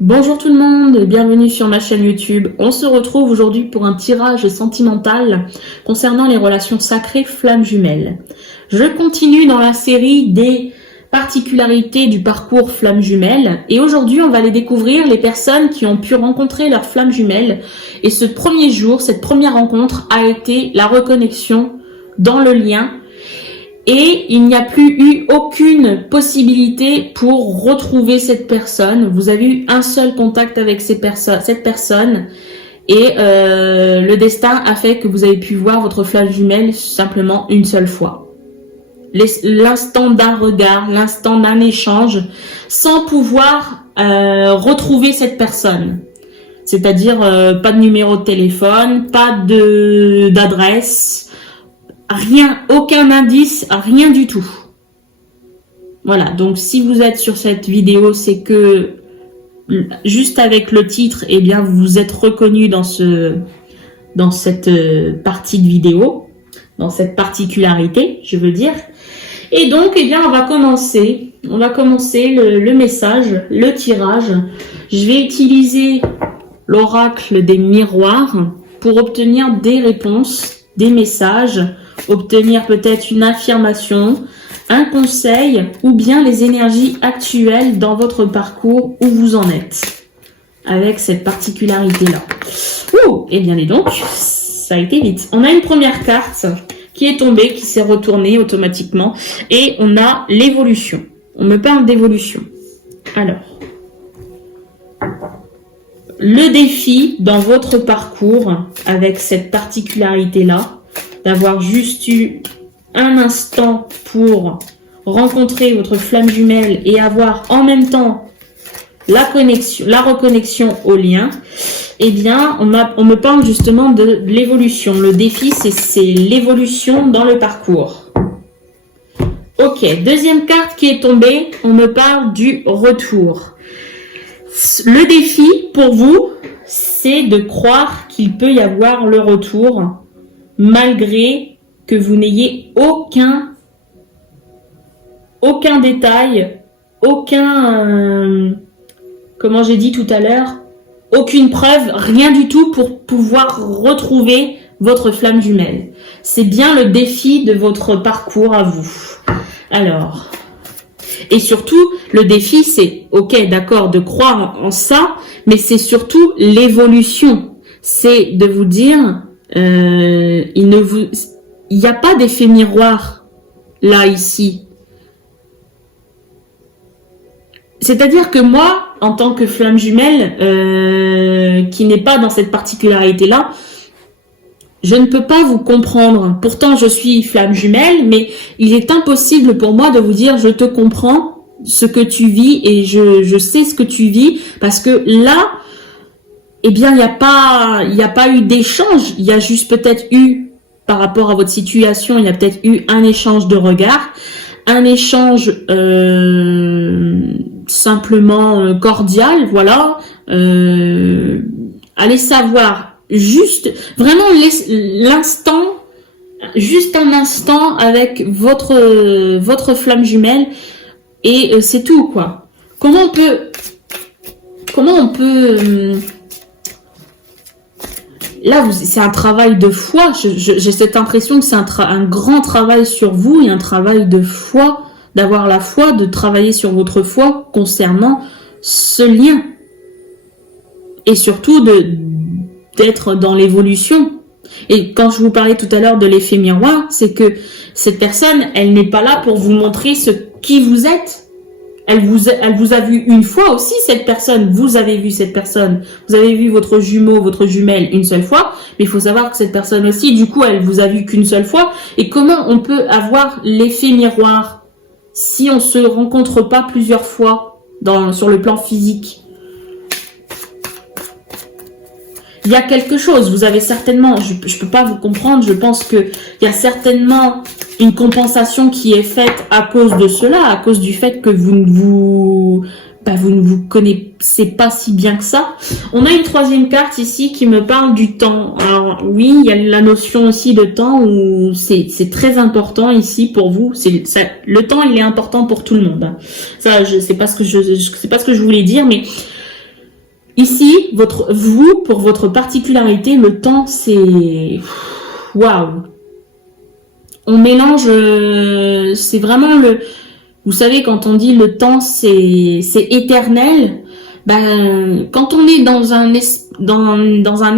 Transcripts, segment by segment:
Bonjour tout le monde, bienvenue sur ma chaîne YouTube. On se retrouve aujourd'hui pour un tirage sentimental concernant les relations sacrées flammes jumelles. Je continue dans la série des particularités du parcours flammes jumelles et aujourd'hui on va aller découvrir les personnes qui ont pu rencontrer leurs flammes jumelles. Et ce premier jour, cette première rencontre a été la reconnexion dans le lien. Et il n'y a plus eu aucune possibilité pour retrouver cette personne. Vous avez eu un seul contact avec cette personne. Et le destin a fait que vous avez pu voir votre flamme jumelle simplement une seule fois. L'instant d'un regard, l'instant d'un échange, sans pouvoir retrouver cette personne. C'est-à-dire pas de numéro de téléphone, pas d'adresse. Rien, aucun indice, rien du tout. Voilà, donc si vous êtes sur cette vidéo, c'est que juste avec le titre, eh bien vous vous êtes reconnu dans cette partie de vidéo, dans cette particularité, je veux dire. Et donc, eh bien, on va commencer le message, le tirage. Je vais utiliser l'oracle des miroirs pour obtenir des réponses, des messages, obtenir peut-être une affirmation, un conseil ou bien les énergies actuelles dans votre parcours où vous en êtes avec cette particularité-là. Ouh, et bien et donc, ça a été vite. On a une première carte qui est tombée, qui s'est retournée automatiquement et on a l'évolution. On me parle d'évolution. Alors, le défi dans votre parcours avec cette particularité-là, d'avoir juste eu un instant pour rencontrer votre flamme jumelle et avoir en même temps la reconnexion au lien, eh bien, on me parle justement de l'évolution. Le défi, c'est l'évolution dans le parcours. Ok, deuxième carte qui est tombée, on me parle du retour. Le défi pour vous, c'est de croire qu'il peut y avoir le retour malgré que vous n'ayez aucun détail, comment j'ai dit tout à l'heure, aucune preuve, rien du tout pour pouvoir retrouver votre flamme jumelle. C'est bien le défi de votre parcours à vous. Alors, et surtout, le défi, c'est, ok, d'accord, de croire en ça, mais c'est surtout l'évolution. C'est de vous dire, il n'y a pas d'effet miroir là, ici. C'est-à-dire que moi, en tant que flamme jumelle, qui n'est pas dans cette particularité-là, je ne peux pas vous comprendre. Pourtant, je suis flamme jumelle, mais il est impossible pour moi de vous dire je te comprends ce que tu vis et je sais ce que tu vis parce que là, eh bien, il n'y a pas eu d'échange. Il y a juste peut-être eu, par rapport à votre situation, il y a peut-être eu un échange de regards, un échange simplement cordial, voilà. Allez savoir. Juste, vraiment l'instant, juste un instant avec votre flamme jumelle et c'est tout quoi. Comment on peut là c'est un travail de foi. J'ai cette impression que c'est un grand travail sur vous et un travail de foi, d'avoir la foi, de travailler sur votre foi concernant ce lien et surtout d'être dans l'évolution. Et quand je vous parlais tout à l'heure de l'effet miroir, c'est que cette personne, elle n'est pas là pour vous montrer qui vous êtes. Elle vous a vu une fois aussi, cette personne. Vous avez vu cette personne. Vous avez vu votre jumeau, votre jumelle une seule fois. Mais il faut savoir que cette personne aussi, du coup, elle vous a vu qu'une seule fois. Et comment on peut avoir l'effet miroir si on se rencontre pas plusieurs fois sur le plan physique? Il y a quelque chose, vous avez certainement, je peux pas vous comprendre, je pense que il y a certainement une compensation qui est faite à cause de cela, à cause du fait que vous ne vous connaissez pas si bien que ça. On a une troisième carte ici qui me parle du temps. Alors oui, il y a la notion aussi de temps où c'est très important ici pour vous. Le temps, il est important pour tout le monde. Ça, c'est pas ce que je voulais dire, mais Ici, vous, pour votre particularité, le temps, c'est... Waouh! On mélange... c'est vraiment le... Vous savez, quand on dit le temps, c'est éternel, ben, quand on est dans un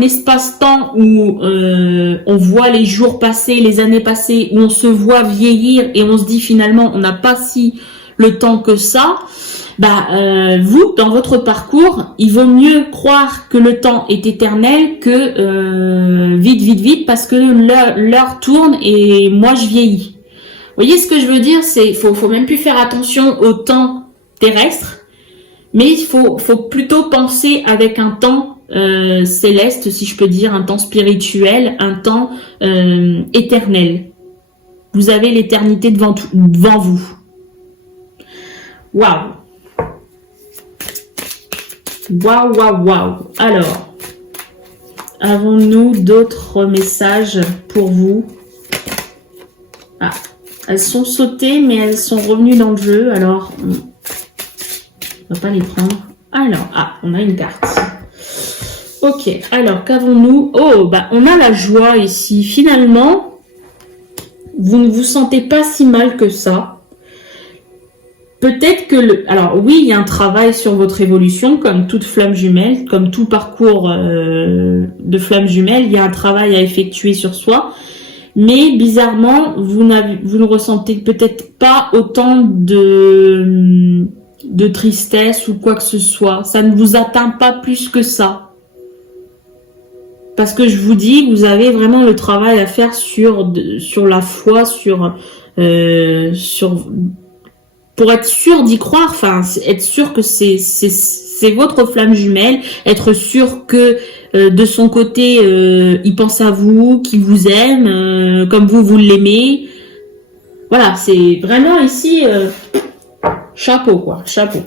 espace-temps où on voit les jours passer, les années passer, où on se voit vieillir et on se dit finalement on n'a pas si le temps que ça, vous, dans votre parcours, il vaut mieux croire que le temps est éternel que vite, parce que l'heure tourne et moi je vieillis. Vous voyez ce que je veux dire? C'est faut même plus faire attention au temps terrestre, mais il faut plutôt penser avec un temps céleste, si je peux dire, un temps spirituel, un temps éternel. Vous avez l'éternité devant vous. Waouh! Waouh. Alors, avons-nous d'autres messages pour vous? Ah, elles sont sautées, mais elles sont revenues dans le jeu. Alors, on va pas les prendre. Alors, on a une carte. Ok, alors, qu'avons-nous? Oh, on a la joie ici. Finalement, vous ne vous sentez pas si mal que ça. Peut-être que alors oui, il y a un travail sur votre évolution, comme toute flamme jumelle, comme tout parcours de flamme jumelle, il y a un travail à effectuer sur soi. Mais bizarrement, vous ne ressentez peut-être pas autant de tristesse ou quoi que ce soit. Ça ne vous atteint pas plus que ça. Parce que je vous dis, vous avez vraiment le travail à faire sur la foi, pour être sûr d'y croire, enfin, être sûr que c'est votre flamme jumelle, être sûr que de son côté, il pense à vous, qu'il vous aime, comme vous l'aimez. Voilà, c'est vraiment ici, chapeau quoi, chapeau.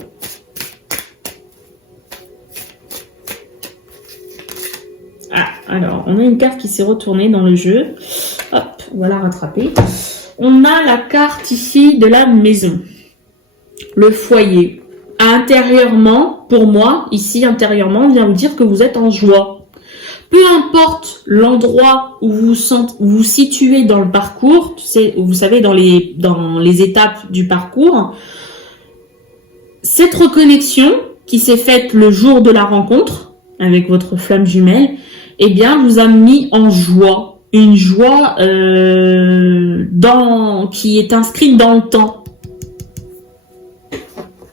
Alors, on a une carte qui s'est retournée dans le jeu. Hop, on va la rattraper. On a la carte ici de la maison. Le foyer. Intérieurement, pour moi, ici, intérieurement, on vient vous dire que vous êtes en joie. Peu importe l'endroit où vous vous situez dans le parcours, vous savez, dans les étapes du parcours, cette reconnexion qui s'est faite le jour de la rencontre avec votre flamme jumelle, eh bien, vous a mis en joie. Une joie qui est inscrite dans le temps.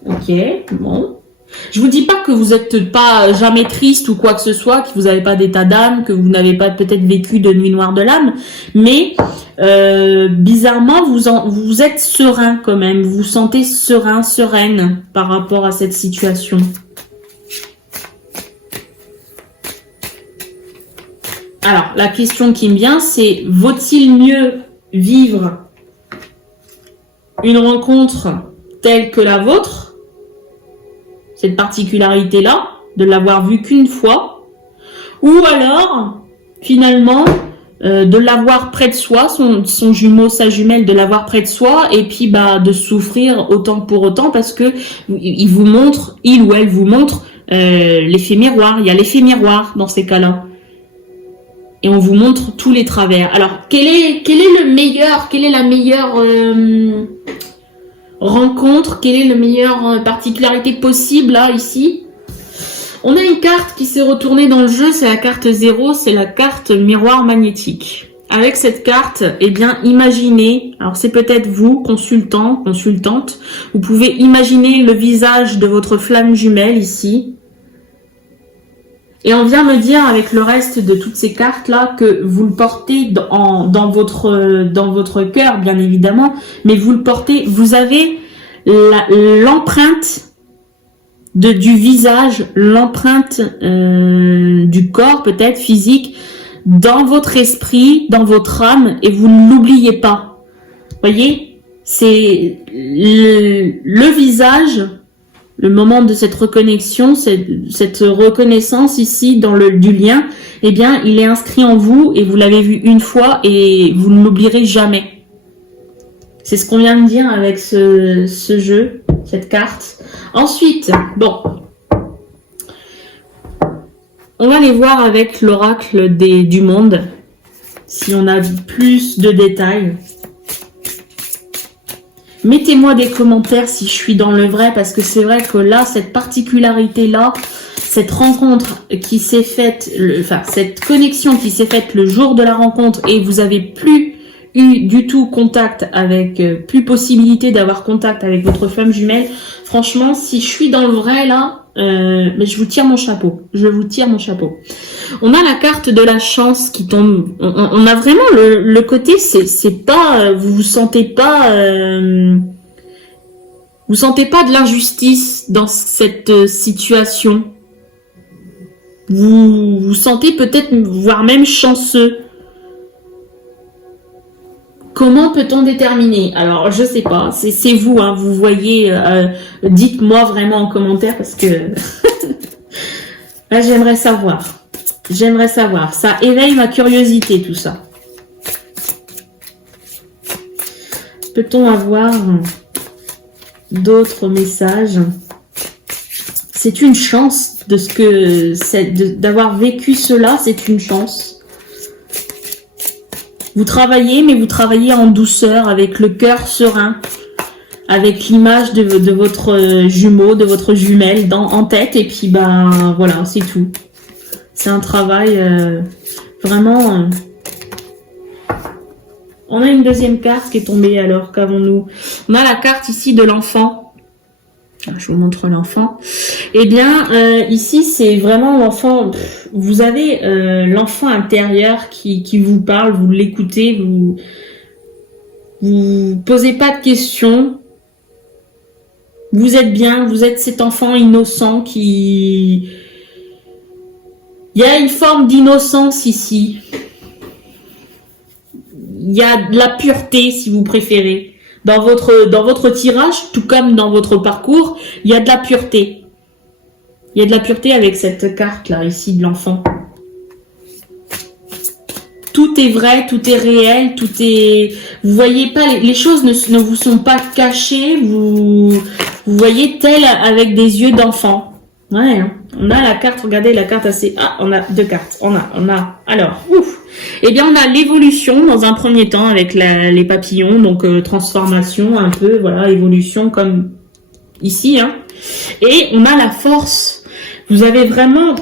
Ok, bon. Je vous dis pas que vous n'êtes pas jamais triste ou quoi que ce soit, que vous n'avez pas d'état d'âme, que vous n'avez pas peut-être vécu de nuit noire de l'âme, mais bizarrement, vous êtes serein quand même. Vous vous sentez serein, sereine par rapport à cette situation. Alors, la question qui me vient, c'est vaut-il mieux vivre une rencontre telle que la vôtre, cette particularité-là, de l'avoir vue qu'une fois, ou alors, finalement, de l'avoir près de soi, son jumeau, sa jumelle, de l'avoir près de soi, et puis de souffrir autant pour autant, parce que il ou elle vous montre l'effet miroir. Il y a l'effet miroir dans ces cas-là. Et on vous montre tous les travers. Alors, quelle est la meilleure rencontre, quelle est la meilleure particularité possible là, ici? On a une carte qui s'est retournée dans le jeu, c'est la carte 0, c'est la carte miroir magnétique. Avec cette carte, eh bien, imaginez, alors c'est peut-être vous, consultant, consultante, vous pouvez imaginer le visage de votre flamme jumelle ici. Et on vient me dire avec le reste de toutes ces cartes là que vous le portez dans votre cœur bien évidemment, mais vous le portez, vous avez l'empreinte du visage, l'empreinte du corps peut-être physique dans votre esprit, dans votre âme, et vous ne l'oubliez pas. Voyez, c'est le visage. Le moment de cette reconnexion, cette reconnaissance ici du lien, eh bien, il est inscrit en vous et vous l'avez vu une fois et vous ne l'oublierez jamais. C'est ce qu'on vient de dire avec ce jeu, cette carte. Ensuite, bon, On va aller voir avec l'oracle du monde, si on a plus de détails. Mettez-moi des commentaires si je suis dans le vrai, parce que c'est vrai que là, cette particularité-là, cette rencontre qui s'est faite, cette connexion qui s'est faite le jour de la rencontre et vous avez plus eu du tout contact avec, plus possibilité d'avoir contact avec votre flamme jumelle. Franchement, si je suis dans le vrai là, je vous tire mon chapeau. Je vous tire mon chapeau. On a la carte de la chance qui tombe. On a vraiment le côté, c'est pas, vous sentez pas de l'injustice dans cette situation. Vous sentez peut-être, voire même chanceux. Comment peut-on déterminer? Alors, je sais pas, c'est vous, hein, vous voyez, dites-moi vraiment en commentaire parce que là, j'aimerais savoir. J'aimerais savoir. Ça éveille ma curiosité, tout ça. Peut-on avoir d'autres messages? C'est une chance de ce que d'avoir vécu cela, c'est une chance. Vous travaillez, mais vous travaillez en douceur, avec le cœur serein, avec l'image de votre jumeau, de votre jumelle en tête, et puis ben voilà, c'est tout. C'est un travail vraiment... On a une deuxième carte qui est tombée, alors qu'avons-nous? On a la carte ici de l'enfant. Je vous montre l'enfant. Eh bien, ici, c'est vraiment l'enfant. Vous avez l'enfant intérieur qui vous parle, vous l'écoutez, vous posez pas de questions. Vous êtes bien, vous êtes cet enfant innocent qui... Il y a une forme d'innocence ici. Il y a de la pureté, si vous préférez. Dans votre tirage, tout comme dans votre parcours, il y a de la pureté. Il y a de la pureté avec cette carte-là, ici, de l'enfant. Tout est vrai, tout est réel, tout est... Vous voyez pas, les choses ne vous sont pas cachées, vous voyez tel avec des yeux d'enfant. Ouais, hein. On a la carte, regardez la carte assez... Ah, on a deux cartes. On a... Alors, ouf. Eh bien, on a l'évolution dans un premier temps avec les papillons, donc transformation un peu, voilà, évolution comme ici, hein. Et on a la force. Vous avez vraiment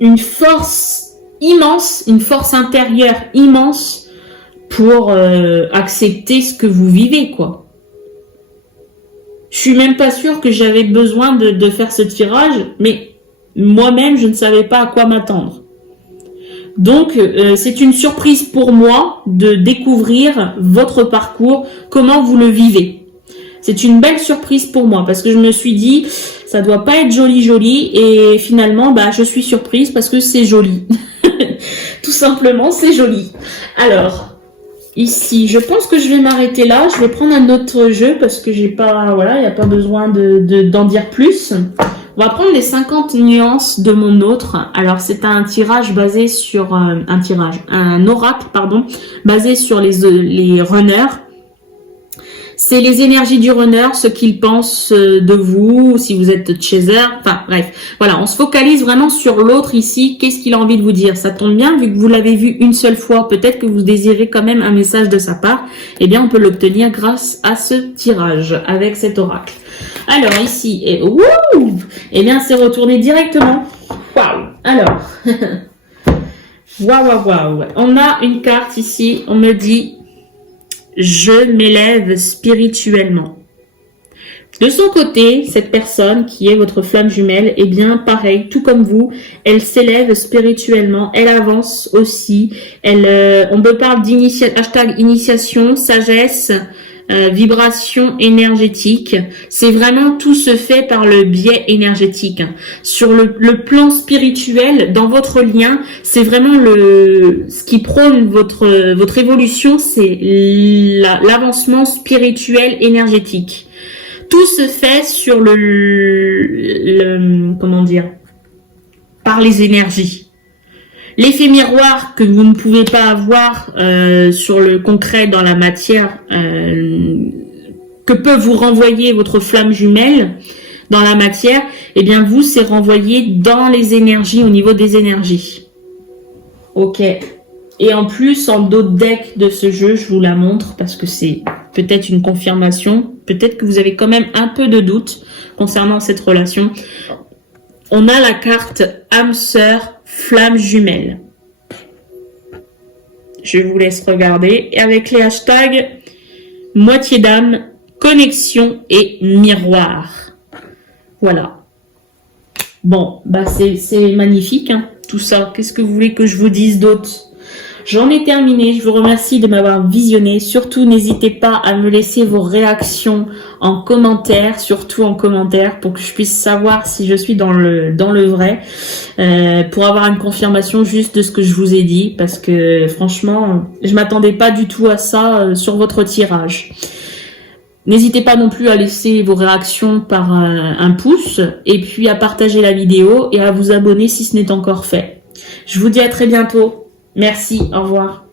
une force immense, une force intérieure immense pour accepter ce que vous vivez, quoi. Je suis même pas sûre que j'avais besoin de faire ce tirage, mais moi-même, je ne savais pas à quoi m'attendre. Donc, c'est une surprise pour moi de découvrir votre parcours, comment vous le vivez. C'est une belle surprise pour moi parce que je me suis dit, ça doit pas être joli, et finalement, bah, je suis surprise parce que c'est joli. Tout simplement, c'est joli. Alors... Ici, je pense que je vais m'arrêter là. Je vais prendre un autre jeu parce que j'ai pas, voilà, il n'y a pas besoin d'en dire plus. On va prendre les 50 nuances de mon autre. Alors, c'est un tirage basé sur un oracle, pardon, basé sur les runners. C'est les énergies du runner, ce qu'il pense de vous, si vous êtes chaser, enfin bref. Voilà, on se focalise vraiment sur l'autre ici, qu'est-ce qu'il a envie de vous dire. Ça tombe bien, vu que vous l'avez vu une seule fois, peut-être que vous désirez quand même un message de sa part. Eh bien, on peut l'obtenir grâce à ce tirage, avec cet oracle. Alors ici, eh bien c'est retourné directement. Waouh. Alors, waouh. On a une carte ici, on me dit... Je m'élève spirituellement. De son côté, cette personne qui est votre flamme jumelle, eh bien, pareil, tout comme vous, elle s'élève spirituellement, elle avance aussi. On peut parler hashtag initiation, sagesse, vibration énergétique. C'est vraiment tout se fait par le biais énergétique. Sur le plan spirituel, dans votre lien, c'est vraiment ce qui prône votre évolution, c'est l'avancement spirituel énergétique. Tout se fait sur comment dire, par les énergies. L'effet miroir que vous ne pouvez pas avoir sur le concret dans la matière que peut vous renvoyer votre flamme jumelle, dans la matière, eh bien vous, c'est renvoyé dans les énergies, au niveau des énergies. Ok. Et en plus, en dos de deck de ce jeu, je vous la montre parce que c'est peut-être une confirmation. Peut-être que vous avez quand même un peu de doute concernant cette relation. On a la carte âme sœur, flamme jumelle. Je vous laisse regarder. Et avec les hashtags moitié d'âme, connexion et miroir. Voilà. Bon, bah c'est magnifique, hein, tout ça. Qu'est-ce que vous voulez que je vous dise d'autre? J'en ai terminé, je vous remercie de m'avoir visionné. Surtout, n'hésitez pas à me laisser vos réactions en commentaire, surtout en commentaire, pour que je puisse savoir si je suis dans le vrai, pour avoir une confirmation juste de ce que je vous ai dit, parce que franchement, je m'attendais pas du tout à ça sur votre tirage. N'hésitez pas non plus à laisser vos réactions par un pouce, et puis à partager la vidéo et à vous abonner si ce n'est encore fait. Je vous dis à très bientôt. Merci, au revoir.